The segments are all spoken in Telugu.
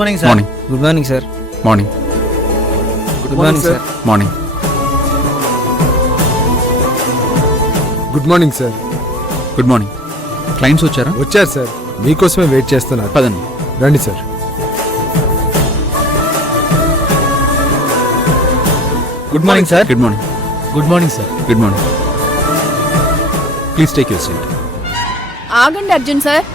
Morning sir. Morning. Good morning sir. Morning. Good morning sir. Morning. Good morning sir. Good morning. Clients వచ్చారా? వచ్చారు సార్, మీకోసమే వెయిట్ చేస్తున్నారు. పదండి. రండి sir. Good morning sir. Good morning. Good morning sir. Good morning. Please take your seat. ఆగండి అర్జున్ సార్.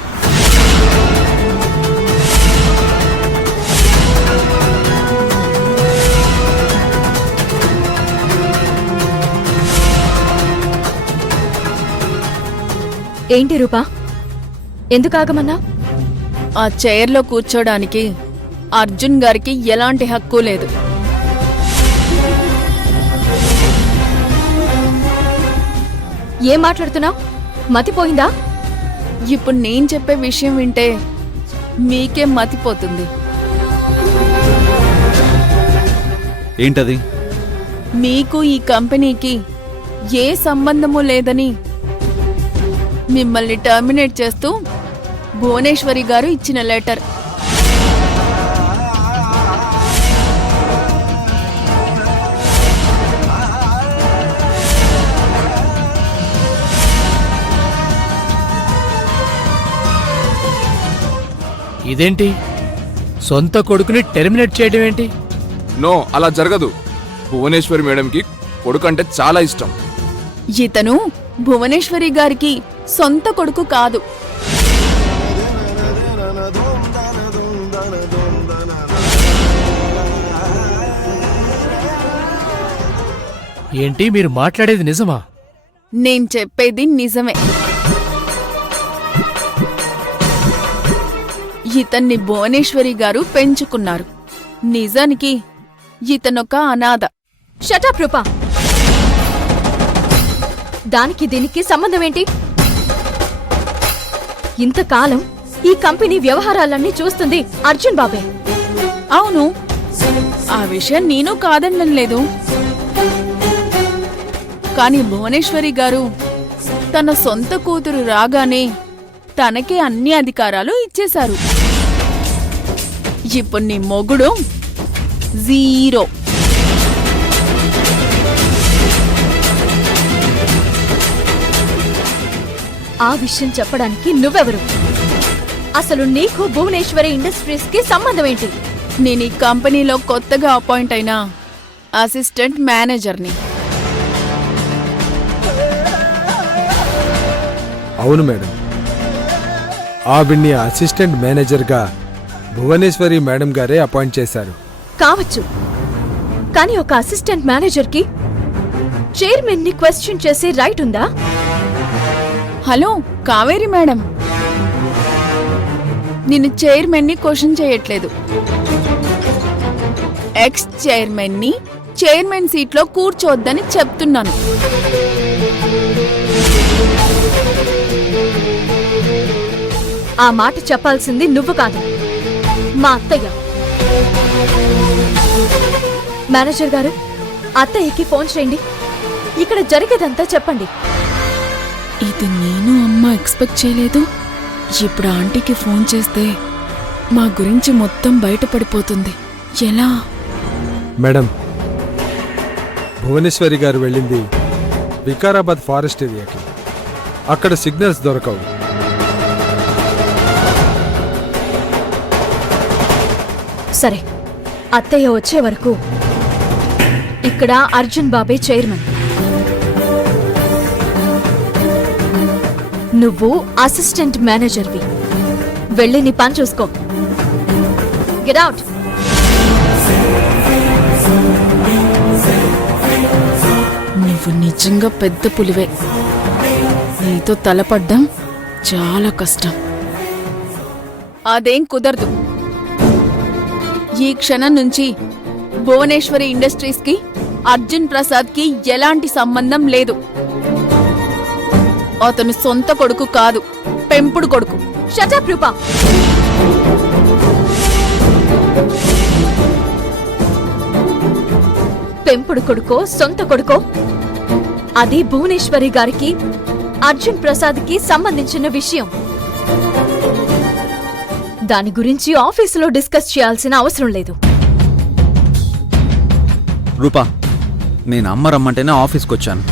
ఏంటి రూపా, ఎందుకు ఆగమన్నా? ఆ చైర్లో కూర్చోడానికి అర్జున్ గారికి ఎలాంటి హక్కు లేదు. ఏం మాట్లాడుతున్నావు? మతిపోయిందా? ఇప్పుడు నేను చెప్పే విషయం వింటే మీకే మతిపోతుంది. ఏంటది? మీకు ఈ కంపెనీకి ఏ సంబంధము లేదని మిమ్మల్ని టర్మినేట్ చేస్తూ భువనేశ్వరి గారు ఇచ్చిన లెటర్. ఇదేంటి, సొంత కొడుకుని టెర్మినేట్ చేయడం ఏంటి? నో, అలా జరగదు. భువనేశ్వరి మేడంకి కొడుకంటే చాలా ఇష్టం. ఇతను భువనేశ్వరి గారికి సొంత కొడుకు కాదు. ఏంటి మీరు మాట్లాడేది నిజమా? నేను చెప్పేది నిజమే. ఇతన్ని భువనేశ్వరి గారు పెంచుకున్నారు. నిజానికి ఇతనొక అనాథ. షటప్ రూపా, దానికి దీనికి సంబంధం ఏంటి? ఇంతకాలం ఈ కంపెనీ వ్యవహారాలన్నీ చూస్తుంది అర్జున్ బాబే. అవును, ఆ విషయం నేను కాదనడం లేదు. కాని భువనేశ్వరి గారు తన సొంత కూతురు రాగానే తనకే అన్ని అధికారాలు ఇచ్చేశారు. ఇప్పుడు నీ మొగుడు జీరో. ఆ విషయం చెప్పడానికి నువ్వెవరు? అసలు నీకు భువనేశ్వరి ఇండస్ట్రీస్ కి సంబంధం ఏంటి? నేను ఈ కంపెనీలో కొత్తగా అపాయింట్ అయిన అసిస్టెంట్ మేనేజర్ని. అవును మేడం, ఆవిడ్ని అసిస్టెంట్ మేనేజర్గా భువనేశ్వరి మేడం గారే అపాయింట్ చేశారు. కావచ్చు, కానీ ఒక అసిస్టెంట్ మేనేజర్ కి చైర్మన్ ని క్వశ్చన్ చేసే రైట్ ఉందా? హలో కావేరి మేడం, నిన్ను చైర్మన్ ని క్వశ్చన్ చేయట్లేదు. ఎక్స్ చైర్మన్ ని చైర్మన్ సీట్లో కూర్చోవద్దని చెప్తున్నాను. ఆ మాట చెప్పాల్సింది నువ్వు కాదు, మా అత్తయ్య. మేనేజర్ గారు, అత్తయ్యకి ఫోన్ చేయండి, ఇక్కడ జరిగేదంతా చెప్పండి. ఇది నేను అమ్మ ఎక్స్పెక్ట్ చేయలేదు. ఇప్పుడు ఆంటీకి ఫోన్ చేస్తే మా గురించి మొత్తం బయటపడిపోతుంది. ఎలా? మేడం, భువనేశ్వరి గారు వెళ్ళింది వికారాబాద్ ఫారెస్ట్ ఏరియాకి. అక్కడ సిగ్నల్స్ దొరకవు. సరే, అత్తయ్య వచ్చే వరకు ఇక్కడ అర్జున్ బాబే చైర్మన్, నువ్వు అసిస్టెంట్ మేనేజర్వి. వెళ్ళి నీ పని చూసుకో. Get out. నువ్వు నిజంగా పెద్ద పులివే. నీతో తలపడ్డం చాలా కష్టం. అదేం కుదరదు. ఈ క్షణం నుంచి భువనేశ్వరి ఇండస్ట్రీస్ కి అర్జున్ ప్రసాద్ కి ఎలాంటి సంబంధం లేదు. అతను సొంత కొడుకు కాదు, పెంపుడు కొడుకు. షటప్ రూపా. పెంపుడు కొడుకో సొంత కొడుకో అది భువనేశ్వరి గారికి అర్జున్ ప్రసాద్ కి సంబంధించిన విషయం. దాని గురించి ఆఫీసులో డిస్కస్ చేయాల్సిన అవసరం లేదు. రూపా, నేను అమ్మ రమ్మంటేనే ఆఫీస్కి వచ్చాను.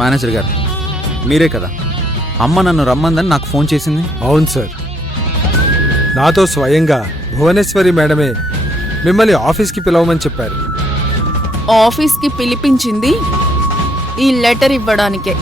మేనేజర్ గారు, మీరే కదా అమ్మ నన్ను రమ్మందని నాకు ఫోన్ చేసింది. అవును సార్, నాతో స్వయంగా భువనేశ్వరి మేడమే మిమ్మల్ని ఆఫీస్కి పిలవమని చెప్పారు. ఆఫీస్కి పిలిపించింది ఈ లెటర్ ఇవ్వడానికే.